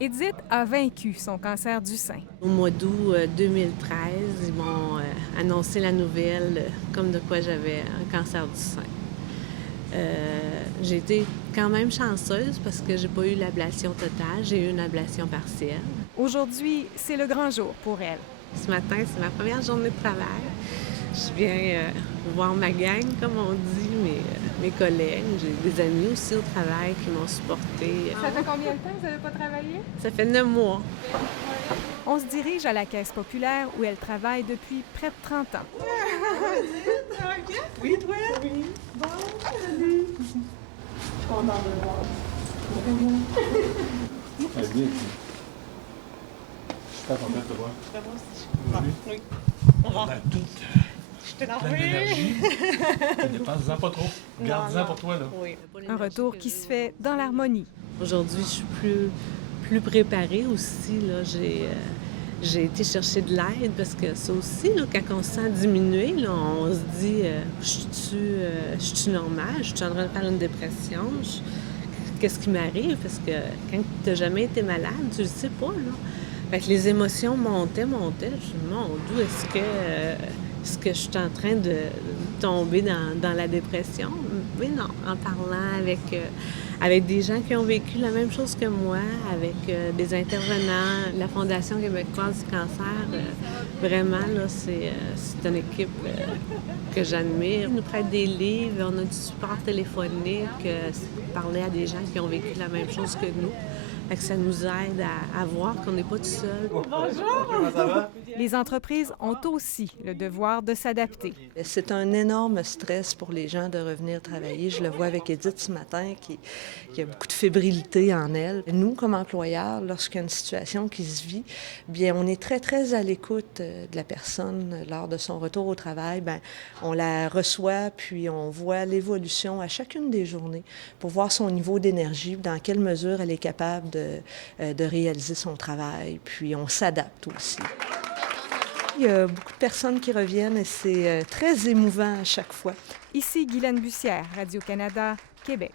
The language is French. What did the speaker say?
Edith a vaincu son cancer du sein. Au mois d'août 2013, ils m'ont annoncé la nouvelle comme de quoi j'avais un cancer du sein. J'ai été quand même chanceuse parce que j'ai pas eu l'ablation totale, j'ai eu une ablation partielle. Aujourd'hui, c'est le grand jour pour elle. Ce matin, c'est ma première journée de travail. Je viens voir ma gang, comme on dit, mes collègues. J'ai des amis aussi au travail qui m'ont supportée. Ça fait combien de temps que vous n'avez pas travaillé? Ça fait 9 mois. On se dirige à la Caisse populaire où elle travaille depuis près de 30 ans. Oui, toi? Oui. Bon, salut. Je suis contente de le voir. Très bien. Je suis pas content de te voir. Moi aussi. Oui. On rentre. Je t'ai Plein d'énergie. Dépense-en pas trop. Garde-en pour toi, là. Oui. Un retour qui se fait dans l'harmonie. Aujourd'hui, je suis plus préparée aussi. Là. J'ai été chercher de l'aide parce que ça aussi, là, quand on se sent diminué, là, on se dit je suis normale, je suis en train de faire une dépression, qu'est-ce qui m'arrive? Parce que quand tu n'as jamais été malade, tu le sais pas. Là. Fait que les émotions montaient. Je me dis, mon Dieu, est-ce que je suis en train de tomber dans la dépression? Mais non, en parlant avec des gens qui ont vécu la même chose que moi, avec des intervenants, la Fondation québécoise du cancer, vraiment, là, c'est une équipe que j'admire. Ils nous prêtent des livres, on a du support téléphonique, parler à des gens qui ont vécu la même chose que nous. Fait que ça nous aide à voir qu'on n'est pas tout seul. Bonjour! Ça va? Les entreprises ont aussi le devoir de s'adapter. C'est un énorme stress pour les gens de revenir travailler. Je le vois avec Edith ce matin qui a beaucoup de fébrilité en elle. Nous, comme employeurs, lorsqu'il y a une situation qui se vit, bien, on est très, très à l'écoute de la personne lors de son retour au travail. Bien, on la reçoit, puis on voit l'évolution à chacune des journées pour voir son niveau d'énergie, dans quelle mesure elle est capable de réaliser son travail. Puis on s'adapte aussi. Il y a beaucoup de personnes qui reviennent et c'est très émouvant à chaque fois. Ici Guylaine Bussière, Radio-Canada, Québec.